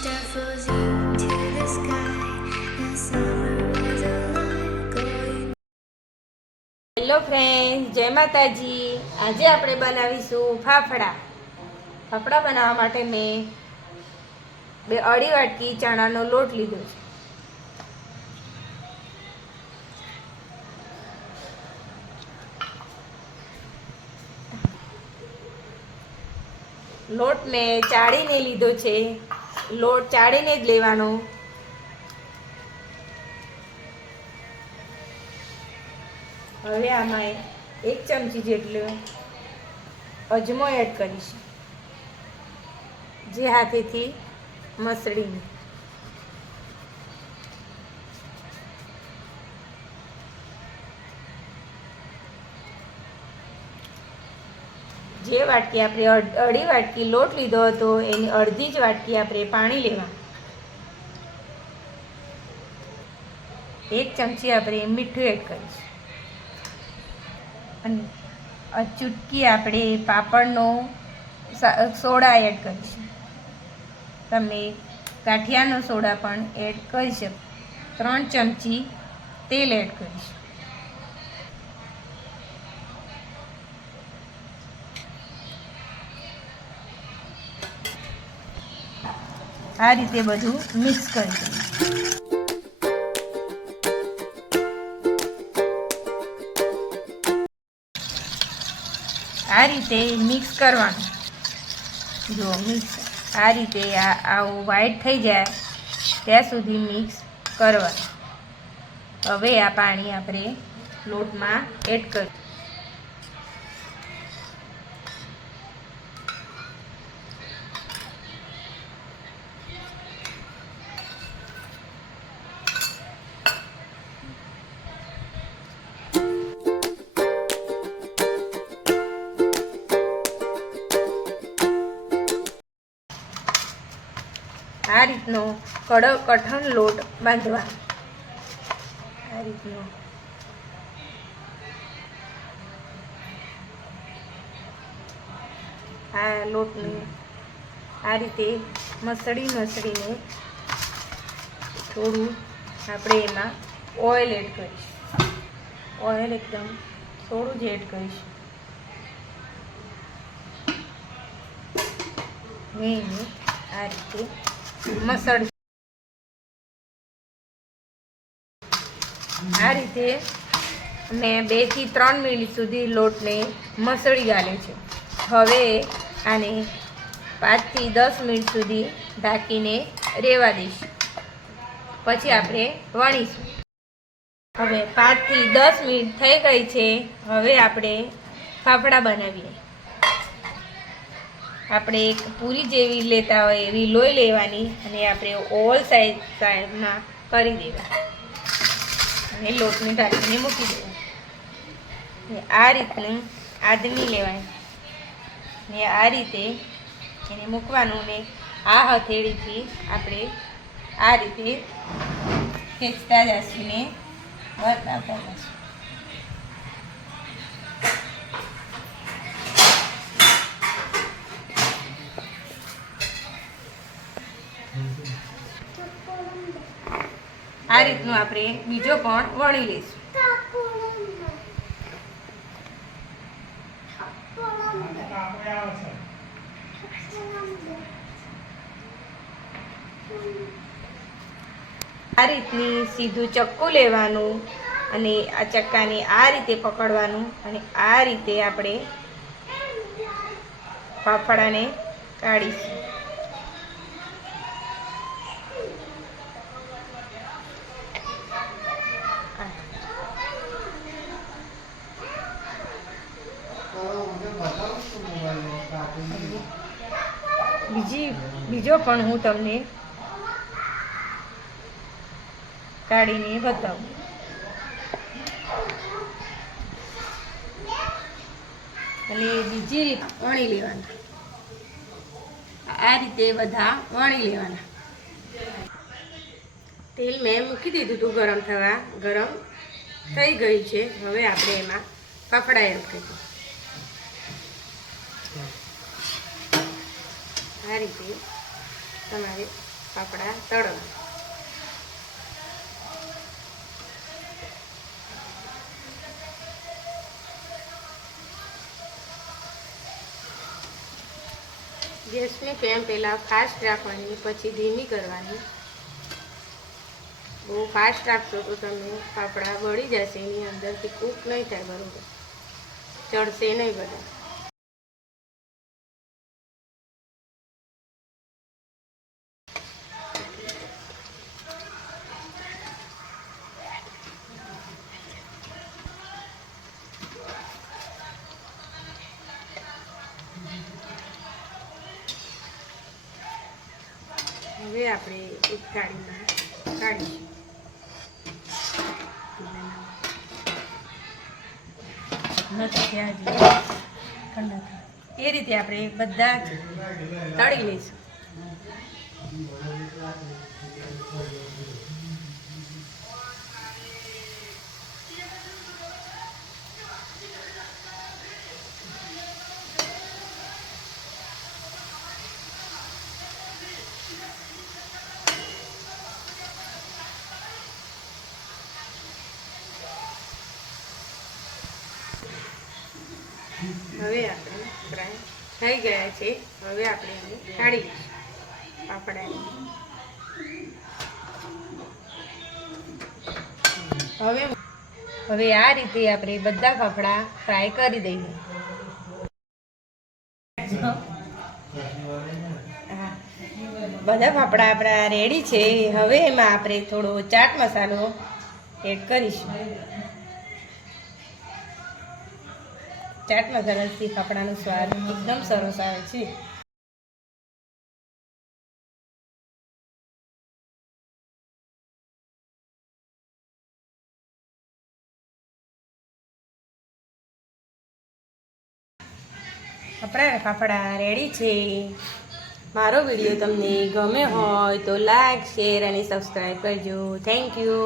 Hello friend જય માતાજી. આજે આપણે બનાવીશું ફાફડા. ફાફડા બનાવવા માટે મેં બે અઢી વાટકી ચણાનો લોટ લીધો છે. લોટ મેં ચાળીને લીધો છે. લોટ ચાળીને જ લેવાનો. હવે આમાં એક ચમચી જેટલો અજમો એડ કરીશ. જે હાથેથી મસળીને. જે વાટકી આપણે અઢી વાટકી લોટ લીધો હતો, એની અડધી જ વાટકી આપણે પાણી લેવા. એક ચમચી આપણે મીઠું એડ કરીશું. અને ચૂટકી આપણે પાપડનો સોડા એડ કરીશું. તમે કાઠિયાનો સોડા પણ એડ કરી શકો. ત્રણ ચમચી તેલ એડ કરીશું. આ રીતે બધું મિક્સ કરી દઈએ આ રીતે મિક્સ કરવાનું. જો મિક્સ આ રીતે આ આવું વ્હાઈટ થઈ જાય, ત્યાં સુધી મિક્સ કરવાનું. હવે આ પાણી આપણે લોટમાં એડ કરી આ રીતનો કડક કઠણ લોટ બાંધવા. આ રીતનો. આ લોટને આ રીતે મસળી મસળીને થોડું આપણે એમાં ઓઇલ એડ કરીશું. ઓઇલ એકદમ થોડું જ એડ કરીશું. મેં આ રીતે મસળ આ રીતે મેં બેથી ત્રણ મિનિટ સુધી લોટને મસળી ગાળે છે. હવે આને પાંચથી દસ મિનિટ સુધી ઢાંકીને રહેવા દઈશું. પછી આપણે વણીશું. હવે પાંચથી દસ મિનિટ થઈ ગઈ છે. હવે આપણે ફાફડા બનાવીએ. આપણે એક પૂરી જેવી લેતા હોય એવી લોહી લેવાની અને આપણે ઓવલ સાઈઝ સાઈઝમાં કરી દેવા. અને લોટને ઢાંકીને મૂકી દેવા. આ રીતનું આદમી લેવાય ને આ રીતે એને મૂકવાનું ને આ હથેળીથી આપણે આ રીતે ખેંચતા જશું ને વરતાવતા જશું. રીતનું આપણે બીજો પણ વણી લઈશું. આ રીતની સીધું ચક્કુ લેવાનું અને આ ચક્કાને આ રીતે પકડવાનું અને આ રીતે આપણે ફાફડાને કાઢીશું બીજી બીજો પણ હું તમને કાઢીને બતાવું. અને બીજી રીત વણી લેવાના. આ રીતે બધા વણી લેવાના. તેલ મેં મૂકી દીધું હતું ગરમ થવા, ગરમ થઈ ગયું છે. હવે આપણે એમાં ફાફડા એડ કરીએ આ રીતે તમારે પાપડા તળવા ગેસની ફ્લેમ પહેલાં ફાસ્ટ રાખવાની, પછી ધીમી કરવાની. બહુ ફાસ્ટ રાખશો તો તમે પાપડા બળી જશે, એની અંદરથી કૂક નહીં થાય બરોબર. ચડશે નહીં બધા. હવે આપણે એક થાળીમાં કાઢીશું. એ રીતે આપણે બધા તળી લઈશું. હવે આપણે ફ્રાય થઈ ગયા છે. હવે આપણે એને કાઢી પાપડાને હવે હવે આ રીતે આપણે બધા ફાફડા ફ્રાય કરી દઈએ. બધા ફાફડા આપણા રેડી છે. હવે એમાં આપણે થોડો ચાટ મસાલો એડ કરીશું. ચાટ મસાલાથી ફાફડાનો સ્વાદ એકદમ સરસ આવે છે. આપણા ફાફડા રેડી છે. મારો વીડિયો તમને ગમે હોય તો લાઈક શેર અને સબસ્ક્રાઈબ કરજો. Thank you